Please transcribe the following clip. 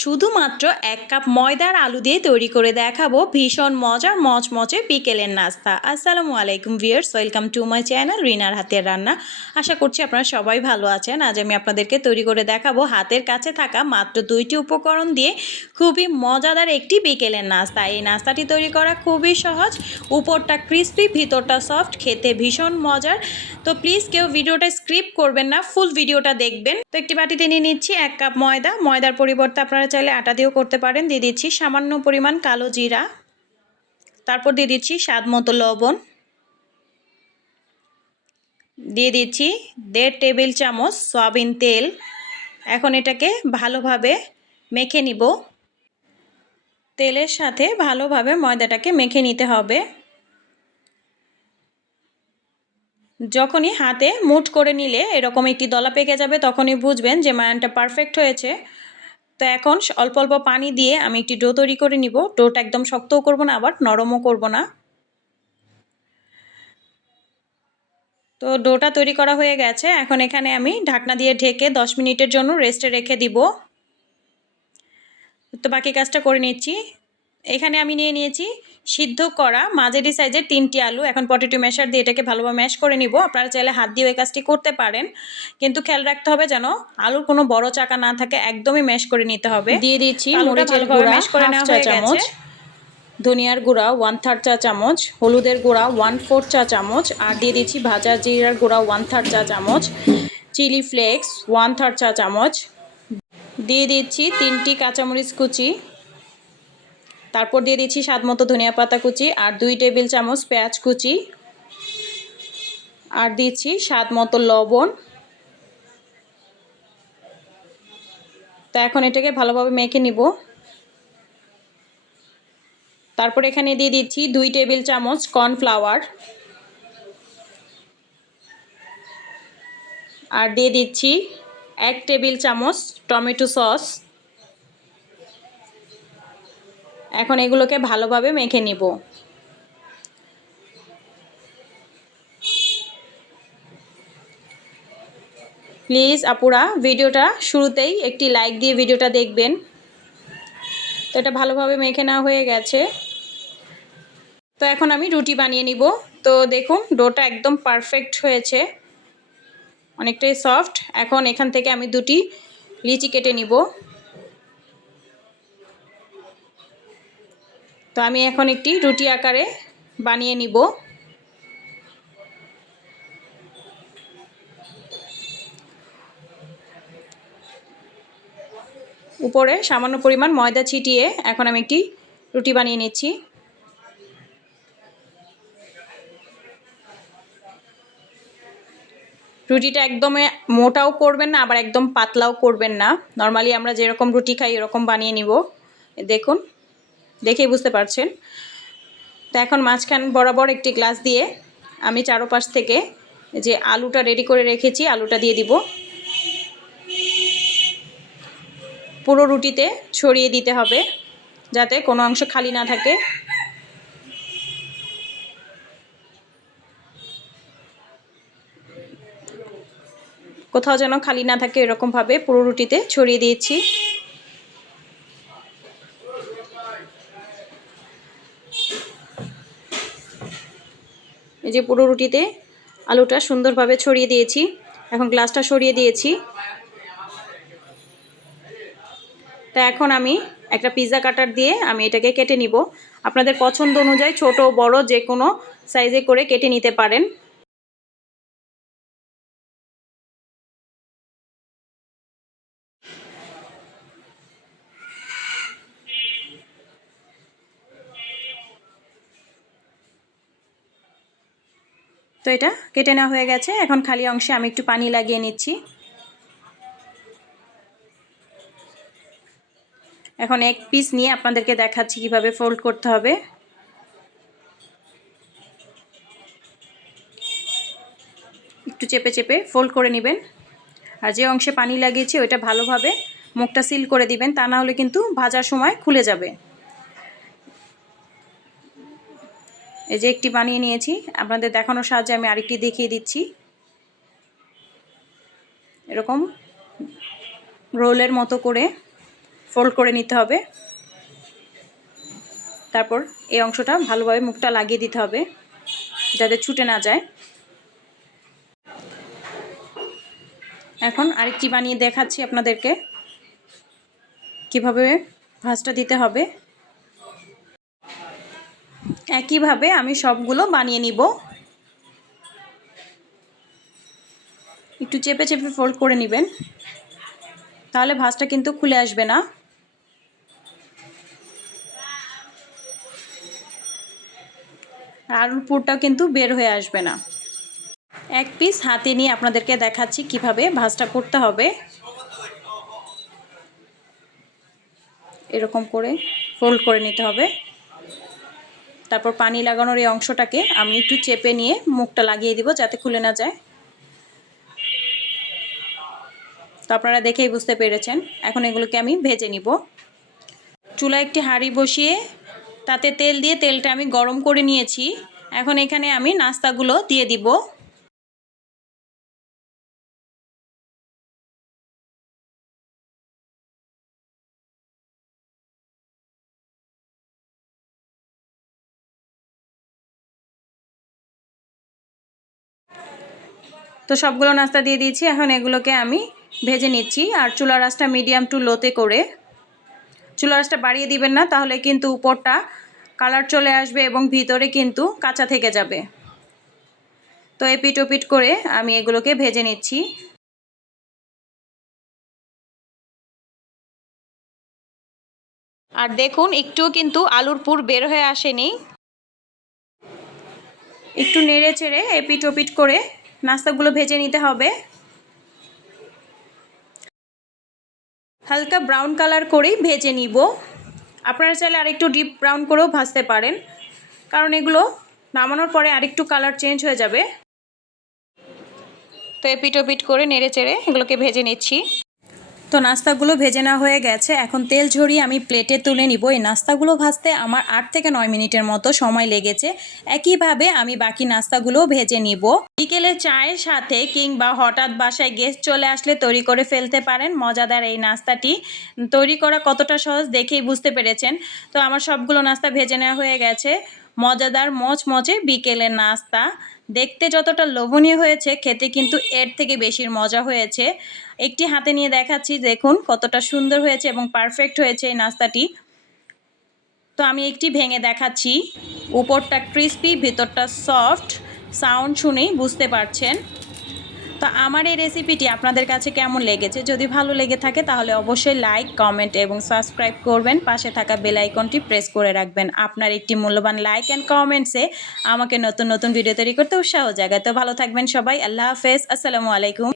শুধুমাত্র 1 কাপ ময়দার আলু দিয়ে তৈরি করে দেখাবো ভীষণ মজার মচমচে বিকেলের নাস্তা। আসসালামু আলাইকুম viewers, welcome to my channel রিনার হাতের রান্না। আশা করছি আপনারা সবাই ভালো আছেন। আজ আমি আপনাদেরকে তৈরি করে দেখাবো হাতের কাছে থাকা মাত্র 2টি উপকরণ দিয়ে খুবই মজাদার একটি বিকেলের নাস্তা। এই নাস্তাটি তৈরি করা খুবই সহজ, উপরটা ক্রিস্পি ভিতরটা সফট, খেতে ভীষণ মজার। তো প্লিজ কেউ ভিডিওটা স্কিপ করবেন না, ফুল ভিডিওটা দেখবেন। তো একটি বাটিতে নিয়ে নিচ্ছি 1 কাপ ময়দা। ময়দার পরিবর্তে আপনারা চাইলে আটা দিয়েও করতে পারেন। দিয়ে দিচ্ছি সামান্য পরিমাণ কালো জিরা, তারপর দিয়ে দিচ্ছি স্বাদ মতো লবণ, দিয়ে দিচ্ছি 1.5 টেবিল চামচ সয়াবিন তেল। এখন এটাকে ভালোভাবে মেখে নিব। তেলের সাথে ভালোভাবে ময়দাটাকে মেখে নিতে হবে। যখনই হাতে মুঠ করে নিলে এরকম একটি দলা পেকে যাবে, তখনই বুঝবেন যে ময়ানটা পারফেক্ট হয়েছে। তো এখন অল্প অল্প পানি দিয়ে আমি একটি ডো তৈরি করে নিব। ডোটা একদম শক্তও করব না, আবার নরমও করব না। তো ডোটা তৈরি করা হয়ে গেছে। এখন এখানে আমি ঢাকনা দিয়ে ঢেকে 10 মিনিটের জন্য রেস্টে রেখে দিব। তো বাকি কাজটা করে নিচ্ছি। এখানে আমি নিয়ে নিয়েছি সিদ্ধ করা মাঝারি সাইজের 3টি আলু। এখন পটেটো ম্যাশার দিয়ে এটাকে ভালোভাবে ম্যাশ করে নিব। আপনারা চাইলে হাত দিয়ে এই কাজটি করতে পারেন, কিন্তু খেয়াল রাখতে হবে যেন আলুর কোনো বড় চাকা না থাকে, একদমই ম্যাশ করে নিতে হবে। দিয়ে দিচ্ছি মরিচের গুঁড়া ম্যাশ করে নেওয়া হয়ে গেছে, ধনিয়ার গুঁড়া 1/3 চা চামচ, হলুদের গুঁড়া 1/4 চা চামচ, আর দিয়ে দিচ্ছি ভাজা জিরার গুঁড়া 1/3 চা চামচ, চিলি ফ্লেক্স 1/3 চা চামচ, দিয়ে দিচ্ছি 3টি কাঁচামরিচ কুচি, তারপর দিয়ে দিচ্ছি স্বাদ মতো ধনিয়া পাতা কুচি, আর 2 টেবিল চামচ পেঁয়াজ কুচি, আর দিচ্ছি স্বাদ মতো লবণ। তো এখন এটাকে ভালোভাবে মেখে নিব। তারপর এখানে দিয়ে দিচ্ছি 2 টেবিল চামচ কর্নফ্লাওয়ার, আর দিয়ে দিচ্ছি 1 টেবিল চামচ টমেটো সস। এখন এগুলোকে ভালোভাবে মেখে নিব। প্লিজ আপুরা ভিডিওটা শুরুতেই একটি লাইক দিয়ে ভিডিওটা দেখবেন। তো এটা ভালোভাবে মেখে নেওয়া হয়ে গেছে। তো এখন আমি রুটি বানিয়ে নিব। তো দেখুন ডোটা একদম পারফেক্ট হয়েছে, অনেকটাই সফট। এখন এখান থেকে আমি 2টি লিচি কেটে নিব। তো আমি এখন একটি রুটি আকারে বানিয়ে নিব। উপরে সামান্য পরিমাণ ময়দা ছিটিয়ে এখন আমি একটি রুটি বানিয়ে নিচ্ছি। রুটিটা একদমই মোটাও করবেন না, আবার একদম পাতলাও করবেন না। নর্মালি আমরা যেরকম রুটি খাই এরকম বানিয়ে নিব। দেখুন, দেখেই বুঝতে পারছেন। তো এখন মাঝখান বরাবর একটি গ্লাস দিয়ে আমি চারপাশ থেকে যে আলুটা রেডি করে রেখেছি আলুটা দিয়ে দিব। পুরো রুটিতে ছড়িয়ে দিতে হবে যাতে কোনো অংশ খালি না থাকে। কোথাও যেন খালি না থাকে, এরকমভাবে পুরো রুটিতে ছড়িয়ে দিয়েছি। এই যে পুরো রুটিতে আলুটা সুন্দরভাবে ছড়িয়ে দিয়েছি। এখন গ্লাসটা সরিয়ে দিয়েছি। তা এখন আমি একটা পিৎজা কাটার দিয়ে আমি এটাকে কেটে নিব। আপনাদের পছন্দ অনুযায়ী ছোট বড় যে কোনো সাইজে করে কেটে নিতে পারেন। তো এটা কেটে নেওয়া হয়ে গেছে। এখন খালি অংশে আমি একটু পানি লাগিয়ে নিচ্ছি। এখন এক পিস নিয়ে আপনাদেরকে দেখাচ্ছি কিভাবে ফোল্ড করতে হবে। একটু চেপে চেপে ফোল্ড করে নেবেন, আর যে অংশে পানি লাগিয়েছি ওইটা ভালোভাবে মুখটা সিল করে দিবেন, তা না হলে কিন্তু ভাজার সময় খুলে যাবে। এই যে একটি বানিয়ে নিয়েছি, আপনাদের দেখানোর সাহায্যে আমি আরেকটি দেখিয়ে দিচ্ছি। এরকম রোলের মতো করে ফোল্ড করে নিতে হবে। তারপর এই অংশটা ভালোভাবে মুখটা লাগিয়ে দিতে হবে যাতে ছুটে না যায়। এখন আরেকটি বানিয়ে দেখাচ্ছি আপনাদেরকে কিভাবে ভাঁজটা দিতে হবে। একইভাবে আমি সবগুলো বানিয়ে নিব। একটু চেপে চেপে ফোল্ড করে নেবেন, তাহলে ভাঁজটা কিন্তু খুলে আসবে না। আলুর পুরটাও কিন্তু বের হয়ে আসবে না। এক পিস হাতে নিয়ে আপনাদেরকে দেখাচ্ছি কিভাবে ভাঁজটা করতে হবে। এরকম করে ফোল্ড করে নিতে হবে। তারপর পানি লাগানোর এই অংশটাকে আমি একটু চেপে নিয়ে মুখটা লাগিয়ে দিব যাতে খুলে না যায়। তো আপনারা দেখেই বুঝতে পেরেছেন। এখন এগুলোকে আমি ভেজে নিব। চুলায় একটি হাঁড়ি বসিয়ে তাতে তেল দিয়ে তেলটা আমি গরম করে নিয়েছি। এখন এখানে আমি নাস্তাগুলো দিয়ে দিব। তো সবগুলো নাস্তা দিয়ে দিয়েছি। এখন এগুলোকে আমি ভেজে নিচ্ছি। আর চুলার আঁচটা মিডিয়াম টু লোতে করে, চুলার আঁচটা বাড়িয়ে দিবেন না, তাহলে কিন্তু উপরটা কালার চলে আসবে এবং ভিতরে কিন্তু কাঁচা থেকে যাবে। তো এপিট ওপিট করে আমি এগুলোকে ভেজে নিচ্ছি। আর দেখুন একটুও কিন্তু আলুর পুর বের হয়ে আসেনি। একটু নেড়ে চেড়ে এপিট ওপিট করে নাস্তাগুলো ভেজে নিতে হবে। হালকা ব্রাউন কালার করেই ভেজে নিব। আপনারা চাইলে আরেকটু ডিপ ব্রাউন করেও ভাজতে পারেন, কারণ এগুলো নামানোর পরে আরেকটু কালার চেঞ্জ হয়ে যাবে। তো এপিট ওপিট করে নেড়ে চেড়ে এগুলোকে ভেজে নিচ্ছি। তো নাস্তাগুলো ভেজে নেওয়া হয়ে গেছে। এখন তেল ঝরিয়ে আমি প্লেটে তুলে নিব। এই নাস্তাগুলো ভাজতে আমার 8 থেকে 9 মিনিটের মতো সময় লেগেছে। একইভাবে আমি বাকি নাস্তাগুলোও ভেজে নিব। বিকেলে চায়ের সাথে কিংবা হঠাৎ বাসায় গেস্ট চলে আসলে তৈরি করে ফেলতে পারেন মজাদার এই নাস্তাটি। তৈরি করা কতটা সহজ দেখেই বুঝতে পেরেছেন। তো আমার সবগুলো নাস্তা ভেজে নেওয়া হয়ে গেছে। মজাদার মচমচে বিকেলের নাস্তা দেখতে যতটা লোভনীয় হয়েছে, খেতে কিন্তু এর থেকে বেশি মজা হয়েছে। একটি হাতে নিয়ে দেখাচ্ছি, দেখুন কতটা সুন্দর হয়েছে এবং পারফেক্ট হয়েছে এই নাস্তাটি। তো আমি একটি ভেঙে দেখাচ্ছি। উপরটা ক্রিস্পি, ভেতরটা সফট। সাউন্ড শুনেই বুঝতে পারছেন। তো আমার এই রেসিপিটি আপনাদের কাছে কেমন লেগেছে? যদি ভালো লেগে থাকে তাহলে অবশ্যই লাইক, কমেন্ট এবং সাবস্ক্রাইব করবেন। পাশে থাকা বেল আইকনটি প্রেস করে রাখবেন। আপনার একটি মূল্যবান লাইক অ্যান্ড কমেন্টসে আমাকে নতুন নতুন ভিডিও তৈরি করতে উৎসাহ জাগায়। তো ভালো থাকবেন সবাই। আল্লাহ হাফেজ। আসসালামু আলাইকুম।